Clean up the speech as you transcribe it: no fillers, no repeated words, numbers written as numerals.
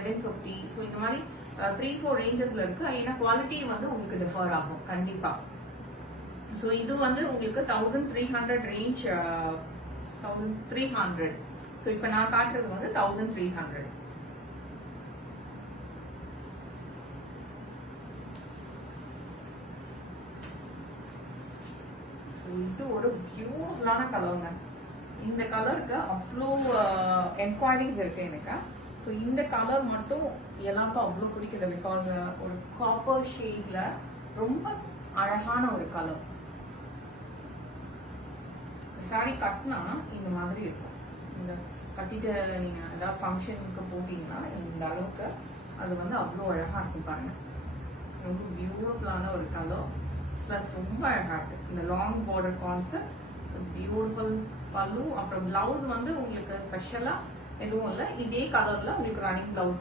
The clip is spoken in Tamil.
750. ஸோ இந்த மாதிரி 3-4 ரேஞ்சஸ்ல இருக்கு. ஏன்னா குவாலிட்டி வந்து உங்களுக்கு டிஃபர் ஆகும் கண்டிப்பா. ஸோ இது வந்து உங்களுக்கு 1300 ரேஞ்ச், 1300. ஸோ இப்போ நான் காட்டுறது வந்து 1300. இது ஒரு பியூட்டிஃபுல்லான கலருங்க. இந்த கலருக்கு அவ்வளோ என்கொயரிஸ் இருக்கு எனக்கு. ஸோ இந்த கலர் மட்டும் எல்லாருக்கும் அவ்வளோ பிடிக்குது. பிகாஸ் ஒரு காப்பர் ஷேட்ல ரொம்ப அழகான ஒரு கலர். சாரி கட்டினா இந்த மாதிரி இருக்கும். இந்த கட்டிட்டு நீங்க ஏதாவது ஃபங்க்ஷனுக்கு போட்டீங்கன்னா இந்த அளவுக்கு அது வந்து அவ்வளோ அழகா இருக்கும் பாருங்க. ரொம்ப பியூட்டிஃபுல்லான ஒரு கலர். ப்ளஸ் ரொம்ப அழகா இருக்கு. இந்த லாங் பார்டர் கான்செப்ட், பியூட்டிஃபுல் பல்லு. அப்புறம் பிளவுஸ் வந்து உங்களுக்கு ஸ்பெஷலா எதுவும் இல்லை, இதே கலர்ல உங்களுக்கு ரன்னிங் பிளவுஸ்